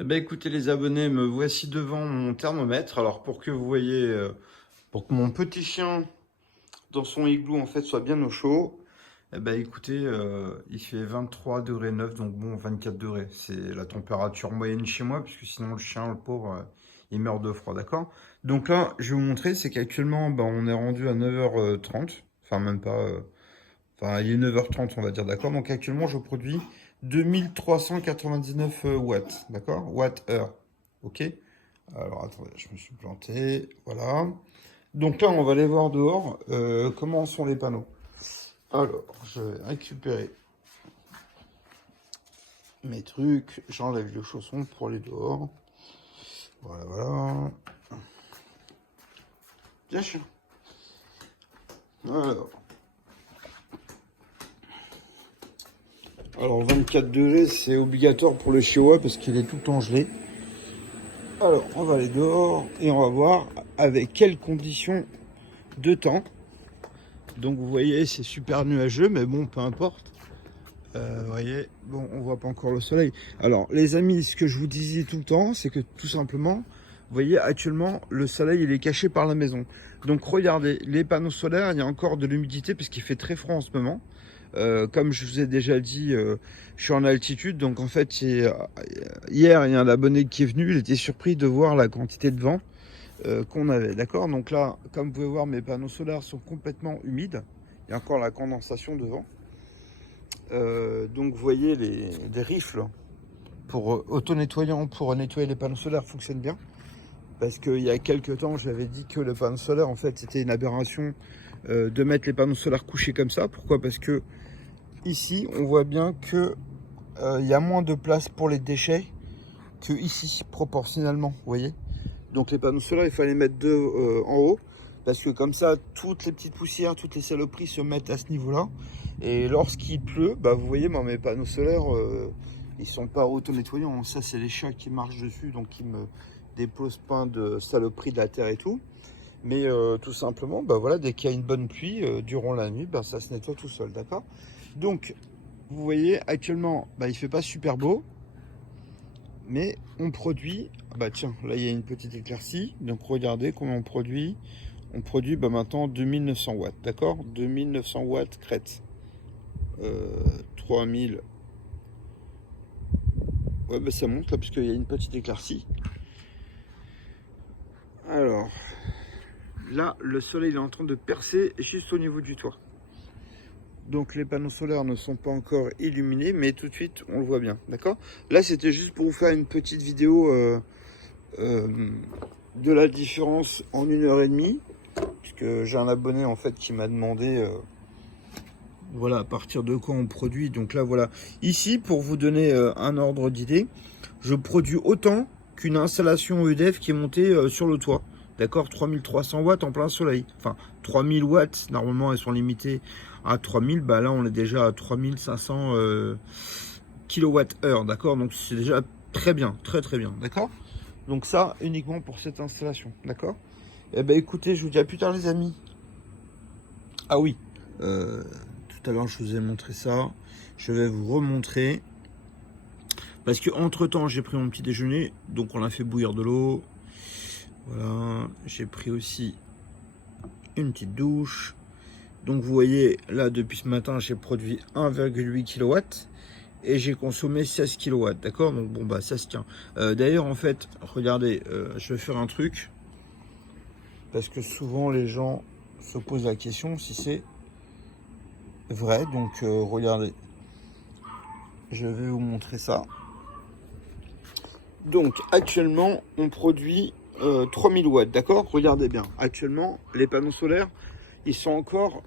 Eh ben, écoutez les abonnés, me voici devant mon thermomètre. Alors pour que vous voyez, pour que mon petit chien dans son igloo en fait soit bien au chaud, eh ben écoutez, il fait 23,9 degrés, donc bon 24 degrés. C'est la température moyenne chez moi, puisque sinon le chien, le pauvre, il meurt de froid, d'accord? Donc là, je vais vous montrer, c'est qu'actuellement, ben, on est rendu à 9h30, enfin même pas, enfin il est 9h30 on va dire, d'accord? Donc actuellement, je produis 2399 watts, d'accord? Watt-heure, ok? Alors attendez, je me suis planté, voilà. Donc là, on va aller voir dehors comment sont les panneaux. Alors, je vais récupérer mes trucs, j'enlève les chaussons pour aller dehors. Voilà, voilà. Bien chien. Alors 24 degrés, c'est obligatoire pour le chihuahua parce qu'il est tout le temps gelé. Alors, on va aller dehors et on va voir avec quelles conditions de temps. Donc vous voyez, c'est super nuageux, mais bon, peu importe. Vous voyez, bon, on voit pas encore le soleil. Alors, les amis, ce que je vous disais tout le temps, c'est que tout simplement, vous voyez, actuellement, le soleil, il est caché par la maison. Donc, regardez, les panneaux solaires, il y a encore de l'humidité parce qu'il fait très froid en ce moment. Comme je vous ai déjà dit, je suis en altitude. Donc, en fait, hier, il y a un abonné qui est venu. Il était surpris de voir la quantité de vent qu'on avait. D'accord? Donc là, comme vous pouvez voir, mes panneaux solaires sont complètement humides. Il y a encore la condensation de vent. Donc vous voyez les rifles pour auto-nettoyant pour nettoyer les panneaux solaires fonctionnent bien. Parce qu'il y a quelques temps, j'avais dit que le panneau solaire, en fait, c'était une aberration de mettre les panneaux solaires couchés comme ça. Pourquoi? Parce que ici, on voit bien que il y a moins de place pour les déchets que ici, proportionnellement. Vous voyez? Donc les panneaux solaires, il fallait mettre deux en haut. Parce que comme ça, toutes les petites poussières, toutes les saloperies se mettent à ce niveau-là. Et lorsqu'il pleut, bah vous voyez, moi, mes panneaux solaires, ils sont pas auto-nettoyants. Ça, c'est les chats qui marchent dessus, donc qui me déposent plein de saloperies de la terre et tout. Mais tout simplement, bah voilà, dès qu'il y a une bonne pluie durant la nuit, bah, ça se nettoie tout seul, d'accord? Donc, vous voyez, actuellement, bah, il fait pas super beau, mais on produit. Ah bah tiens, là il y a une petite éclaircie. Donc regardez comment on produit. On produit bah, maintenant 2900 watts, d'accord? 2900 watts crête. 3000. Ouais, bah ça monte là, parce qu'il y a une petite éclaircie. Alors, là, le soleil il est en train de percer juste au niveau du toit. Donc les panneaux solaires ne sont pas encore illuminés, mais tout de suite, on le voit bien, d'accord? Là, c'était juste pour vous faire une petite vidéo de la différence en 1h30. Puisque j'ai un abonné en fait qui m'a demandé voilà à partir de quoi on produit. Donc là voilà, ici pour vous donner un ordre d'idée, je produis autant qu'une installation EDF qui est montée sur le toit, d'accord? 3300 watts en plein soleil, enfin 3000 watts, normalement elles sont limitées à 3000, bah là on est déjà à 3500 kWh, d'accord? Donc c'est déjà très bien, très très bien, d'accord? Donc ça uniquement pour cette installation, d'accord? Eh ben écoutez, je vous dis à plus tard les amis. Ah oui, tout à l'heure je vous ai montré ça. Je vais vous remontrer. Parce que entre temps j'ai pris mon petit déjeuner. Donc on a fait bouillir de l'eau. Voilà. J'ai pris aussi une petite douche. Donc vous voyez là depuis ce matin j'ai produit 1,8 kW. Et j'ai consommé 16 kW. D'accord? Donc bon bah ça se tient. D'ailleurs en fait, regardez, je vais faire un truc. Parce que souvent les gens se posent la question si c'est vrai. Donc regardez. Je vais vous montrer ça. Donc actuellement on produit 3000 watts, d'accord? Regardez bien, actuellement les panneaux solaires ils sont encore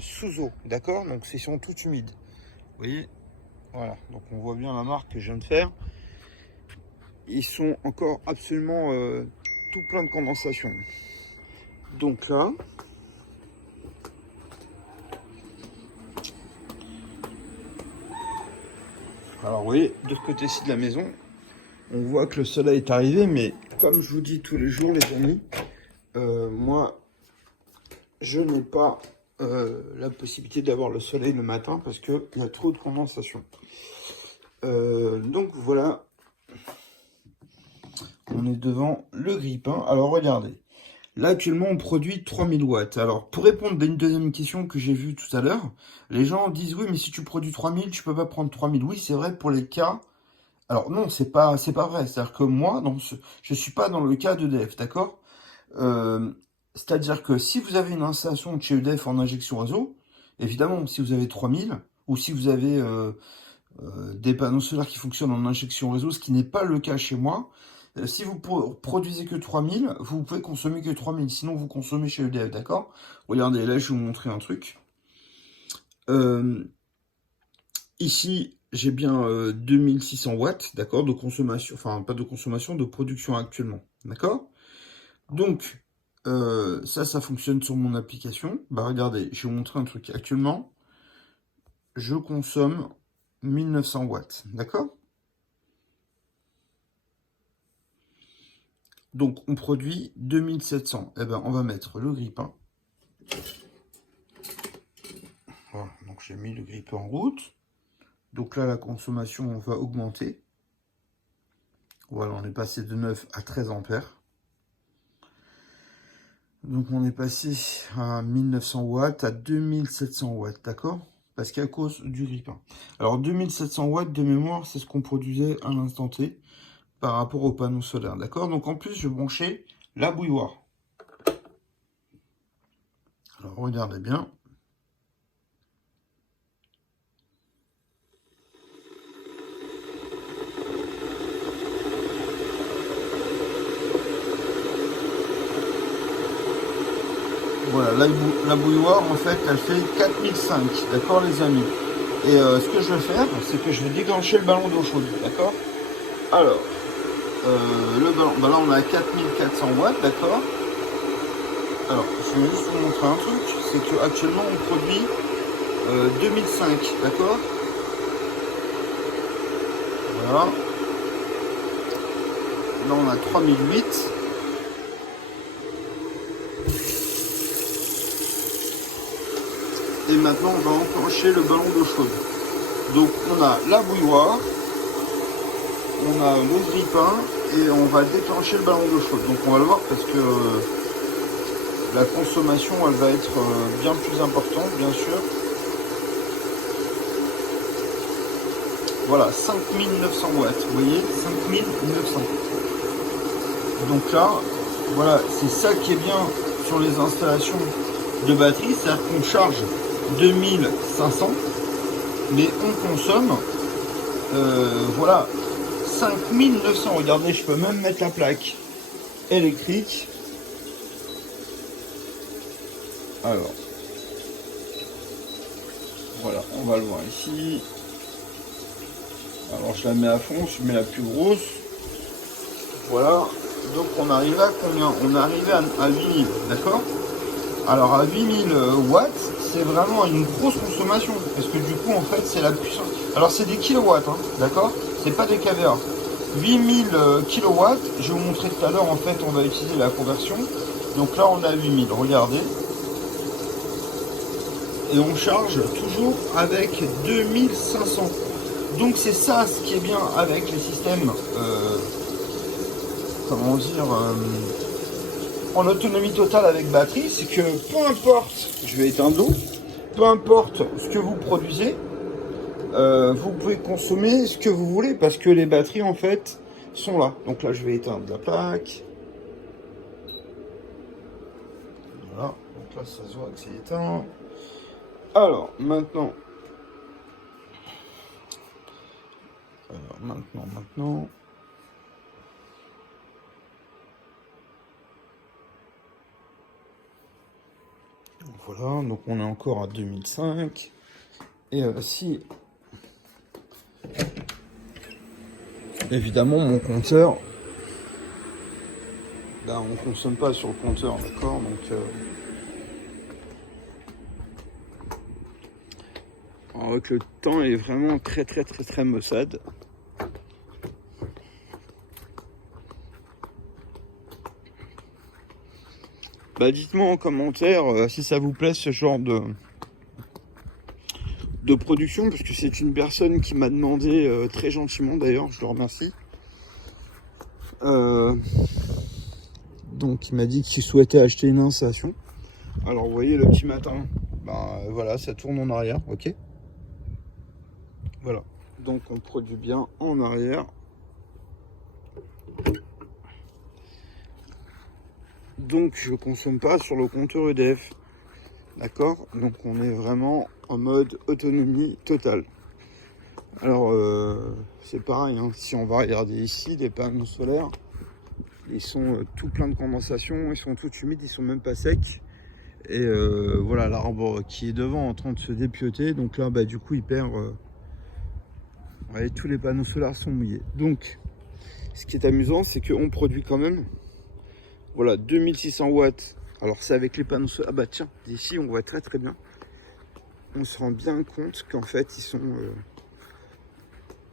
sous eau, d'accord? Donc ils sont tout humides. Vous voyez? Voilà, donc on voit bien la marque que je viens de faire. Ils sont encore absolument tout plein de condensation. Donc là, alors vous voyez, de ce côté-ci de la maison, on voit que le soleil est arrivé, mais comme je vous dis tous les jours les amis, moi je n'ai pas la possibilité d'avoir le soleil le matin parce qu'il y a trop de condensation. Donc voilà, on est devant le grille-pain. Alors regardez, là actuellement on produit 3000 watts. Alors pour répondre à une deuxième question que j'ai vue tout à l'heure, les gens disent oui mais si tu produis 3000, tu peux pas prendre 3000. Oui c'est vrai pour les cas. Alors non, c'est pas vrai. C'est-à-dire que moi, je suis pas dans le cas d'EDF, d'accord? Euh, C'est-à-dire que si vous avez une installation de chez EDF en injection réseau, évidemment, si vous avez 3000, ou si vous avez des panneaux solaires qui fonctionnent en injection réseau, ce qui n'est pas le cas chez moi, si vous produisez que 3000, vous pouvez consommer que 3000, sinon vous consommez chez EDF, d'accord? Regardez, là je vais vous montrer un truc. Euh, Ici, j'ai bien 2600 watts, d'accord, de consommation, enfin pas de consommation, de production actuellement, d'accord? Donc, ça fonctionne sur mon application. Bah regardez, je vais vous montrer un truc. Actuellement, je consomme 1900 watts, d'accord? Donc, on produit 2700. Eh ben, on va mettre le grille-pain. Voilà, donc j'ai mis le grille-pain en route. Donc là, la consommation va augmenter. Voilà, on est passé de 9 à 13 ampères. Donc on est passé à 1900 watts à 2700 watts, d'accord? Parce qu'à cause du grille-pain. Alors 2700 watts de mémoire, c'est ce qu'on produisait à l'instant T par rapport au panneau solaire, d'accord? Donc en plus, je branchais la bouilloire. Alors regardez bien. Voilà, la bouilloire, en fait, elle fait 4005, d'accord les amis? Et ce que je vais faire, c'est que je vais déclencher le ballon d'eau chaude, d'accord? Alors, le ballon, bah là on a 4400 watts, d'accord? Alors, je vais juste vous montrer un truc, c'est qu'actuellement on produit 2005, d'accord? Voilà. Là on a 3008. Et maintenant on va enclencher le ballon d'eau chaude. Donc on a la bouilloire, on a le grille-pain et on va déclencher le ballon d'eau chaude. Donc on va le voir parce que la consommation elle va être bien plus importante bien sûr. Voilà, 5900 watts, vous voyez, 5900. Donc là, voilà, c'est ça qui est bien sur les installations de batterie, c'est-à-dire qu'on charge 2500, mais on consomme, voilà, 5900. Regardez, je peux même mettre la plaque électrique. Alors, voilà, on va le voir ici. Alors, je la mets à fond, je mets la plus grosse. Voilà, donc on arrive à combien? On est arrivé à 8000, d'accord? Alors à 8000 watts, c'est vraiment une grosse consommation, parce que du coup en fait c'est la puissance. Alors c'est des kilowatts, hein, d'accord? C'est pas des kVA. 8000 kilowatts, je vais vous montrer tout à l'heure, en fait on va utiliser la conversion. Donc là on a 8000, regardez. Et on charge toujours avec 2500. Donc c'est ça ce qui est bien avec les systèmes, comment dire, en autonomie totale avec batterie, c'est que peu importe, je vais éteindre l'eau, peu importe ce que vous produisez, vous pouvez consommer ce que vous voulez parce que les batteries en fait sont là. Donc là je vais éteindre la plaque. Voilà, donc là ça se voit que c'est éteint. Alors maintenant, voilà, donc on est encore à 2005. Et si, évidemment, mon compteur, ben, on consomme pas sur le compteur, d'accord? Donc, avec le temps, il est vraiment très maussade. Bah, dites-moi en commentaire si ça vous plaît ce genre de production, parce que c'est une personne qui m'a demandé très gentiment d'ailleurs, je le remercie. Donc il m'a dit qu'il souhaitait acheter une installation. Alors vous voyez le petit matin, ben voilà, ça tourne en arrière, ok. Voilà, donc on produit bien en arrière. Donc je consomme pas sur le compteur EDF. D'accord, donc on est vraiment en mode autonomie totale. Alors c'est pareil, hein, si on va regarder ici, les panneaux solaires, ils sont tout plein de condensation, ils sont tout humides, ils sont même pas secs. Et voilà l'arbre qui est devant en train de se dépioter. Donc là bah, du coup il perd. Vous voyez, tous les panneaux solaires sont mouillés. Donc ce qui est amusant, c'est qu'on produit quand même voilà 2600 watts. Alors c'est avec les panneaux solaires. Ah bah tiens, d'ici on voit très très bien. On se rend bien compte qu'en fait ils sont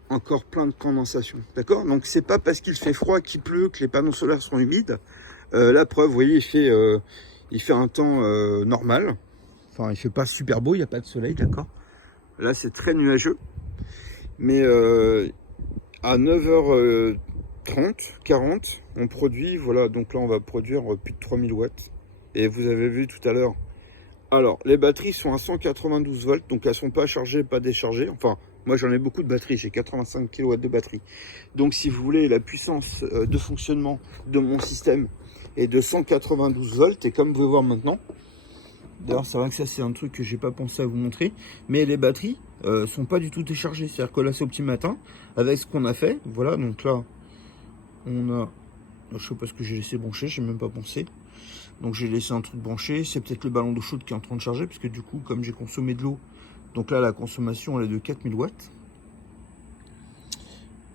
encore plein de condensation. D'accord, donc c'est pas parce qu'il fait froid, qu'il pleut, que les panneaux solaires sont humides. La preuve, vous voyez, il fait un temps normal. Enfin, il fait pas super beau, il n'y a pas de soleil, d'accord. Là, c'est très nuageux. Mais à 9h30, 40, on produit, voilà, donc là, on va produire plus de 3000 watts. Et vous avez vu tout à l'heure. Alors, les batteries sont à 192 volts, donc elles sont pas chargées, pas déchargées. Enfin, moi, j'en ai beaucoup de batteries, j'ai 85 kW de batterie. Donc, si vous voulez, la puissance de fonctionnement de mon système est de 192 volts. Et comme vous pouvez voir maintenant, d'ailleurs, c'est vrai que ça, c'est un truc que j'ai pas pensé à vous montrer, mais les batteries sont pas du tout déchargées. C'est-à-dire que là, c'est au petit matin, avec ce qu'on a fait. Voilà, donc là, on a... Je sais pas ce que j'ai laissé brancher, j'ai même pas pensé. Donc j'ai laissé un truc branché, c'est peut-être le ballon d'eau chaude qui est en train de charger, puisque du coup, comme j'ai consommé de l'eau, donc là, la consommation, elle est de 4000 watts.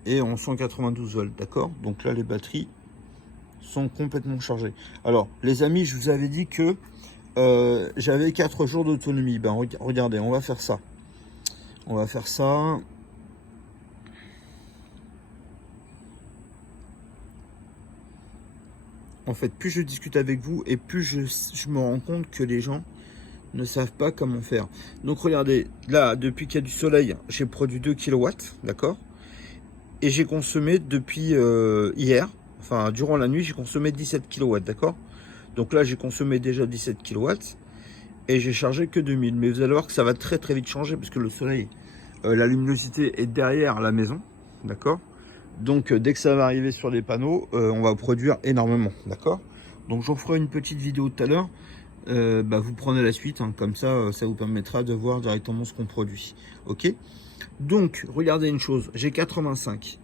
Et en 192 volts, d'accord. Donc là, les batteries sont complètement chargées. Alors, les amis, je vous avais dit que j'avais 4 jours d'autonomie. Ben, regardez, on va faire ça. On va faire ça. En fait, plus je discute avec vous et plus je me rends compte que les gens ne savent pas comment faire. Donc regardez, là, depuis qu'il y a du soleil, j'ai produit 2 kW, d'accord. Et j'ai consommé depuis hier, enfin durant la nuit, j'ai consommé 17 kW, d'accord. Donc là, j'ai consommé déjà 17 kW et j'ai chargé que 2000. Mais vous allez voir que ça va très très vite changer parce que le soleil, la luminosité est derrière la maison, d'accord. Donc dès que ça va arriver sur les panneaux, on va produire énormément, d'accord. Donc j'en ferai une petite vidéo tout à l'heure. Bah, vous prenez la suite, hein, comme ça, ça vous permettra de voir directement ce qu'on produit. Ok. Donc regardez une chose, j'ai 85.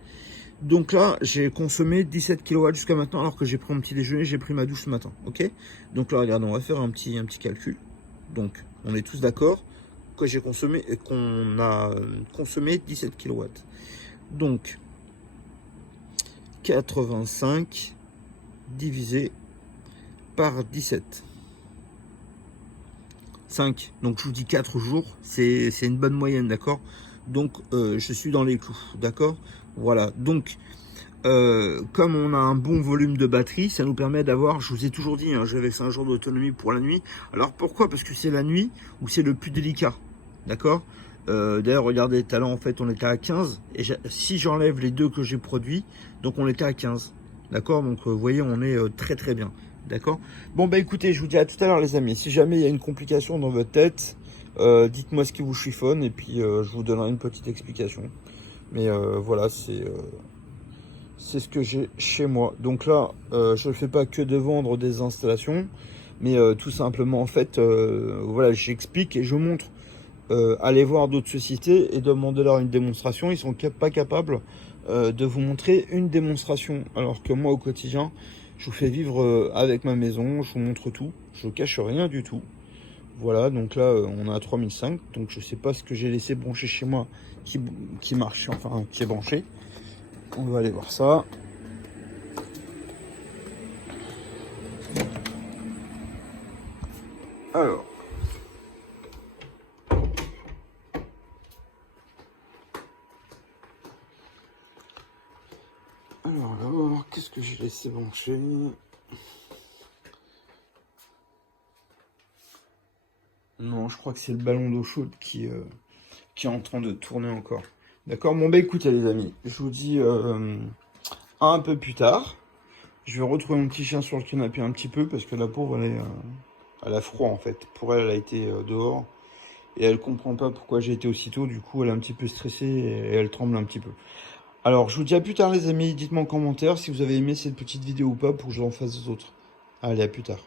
Donc là, j'ai consommé 17 kW jusqu'à maintenant, alors que j'ai pris mon petit déjeuner, j'ai pris ma douche ce matin. Ok. Donc là, regardez, on va faire un petit calcul. Donc on est tous d'accord que j'ai consommé, qu'on a consommé 17 kW. Donc 85 divisé par 17. 5. Donc je vous dis 4 jours, c'est une bonne moyenne, d'accord. Donc je suis dans les clous, d'accord. Voilà, donc comme on a un bon volume de batterie, ça nous permet d'avoir, je vous ai toujours dit, hein, j'avais 5 jours d'autonomie pour la nuit. Alors pourquoi? Parce que c'est la nuit où c'est le plus délicat, d'accord. D'ailleurs, regardez, tout à l'heure, en fait, on était à 15. Et si j'enlève les deux que j'ai produits, donc on était à 15. D'accord. Donc, vous voyez, on est très très bien. D'accord. Bon, bah écoutez, je vous dis à tout à l'heure, les amis. Si jamais il y a une complication dans votre tête, dites-moi ce qui vous chiffonne. Et puis, je vous donnerai une petite explication. Mais voilà, c'est ce que j'ai chez moi. Donc là, je ne fais pas que de vendre des installations. Mais tout simplement, en fait, voilà, j'explique et je montre. Aller voir d'autres sociétés et demander leur une démonstration. Ils sont pas capables de vous montrer une démonstration. Alors que moi, au quotidien, je vous fais vivre avec ma maison, je vous montre tout. Je cache rien du tout. Voilà, donc là, on a 3005. Donc je sais pas ce que j'ai laissé brancher chez moi qui marche, enfin, qui est branché. On va aller voir ça. Alors. Alors, qu'est-ce que j'ai laissé brancher? Non, je crois que c'est le ballon d'eau chaude qui est en train de tourner encore. D'accord. Bon, bah écoutez les amis, je vous dis un peu plus tard. Je vais retrouver mon petit chien sur le canapé un petit peu parce que la pauvre, elle a froid en fait. Pour elle, elle a été dehors et elle comprend pas pourquoi j'ai été aussitôt. Du coup, elle est un petit peu stressée et elle tremble un petit peu. Alors, je vous dis à plus tard les amis. Dites-moi en commentaire si vous avez aimé cette petite vidéo ou pas pour que je en fasse d'autres. Allez, à plus tard.